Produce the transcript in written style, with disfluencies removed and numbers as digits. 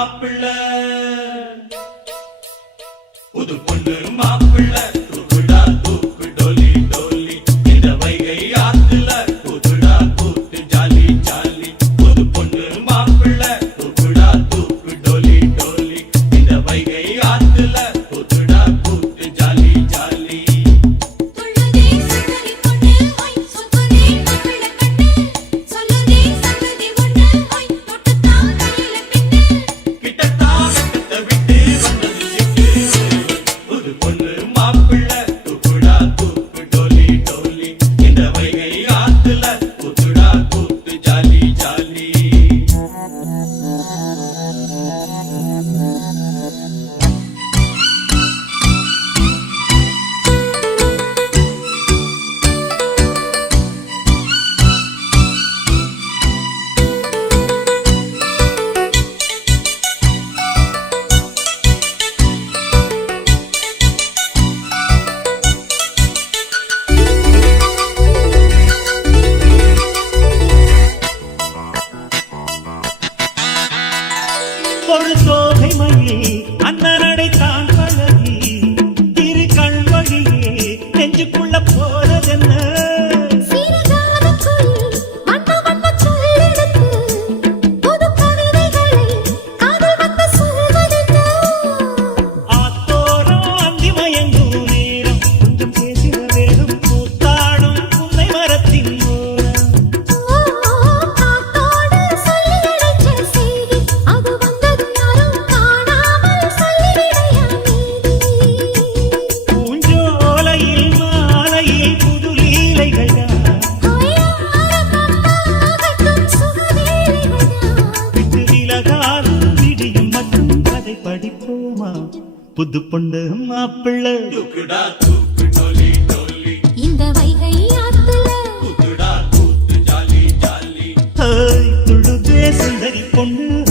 மாப்பிள்ளை புது பொண்ணு மாப்பிள்ளை தூக்குடா தூக்கு டோலி டோலி இந்த வைகை ஆத்துல கூத்துடா கூத்து ஜாலி ஜாலி புது பொண்ணு மாப்பிள்ளை தூக்குடா தூக்கு டோலி டோலி இந்த வைகை ஆத்துல கூத்துடா கூத்து ஜாலி ஜாலி ஒரு சோகை மயில் அண்ணனடை தான் பழகி திரு கல்வழியே நெஞ்சுக்குள்ள போறதென்ன ஆத்தோரம் அந்தி மயங்கும் நேரம் கொஞ்சம் பேசிட வேணும் கூத்தாடும் புன்னை மரத்தின் படிப்போமா புது பொண்ணு மாப்பிள்ளை தூக்குடா தூக்கு டோலி டோலி இந்த வைகை ஆத்துல கூத்துடா கூத்து ஜாலி ஜாலி துள்ளுதே சுந்தரி பொண்ணு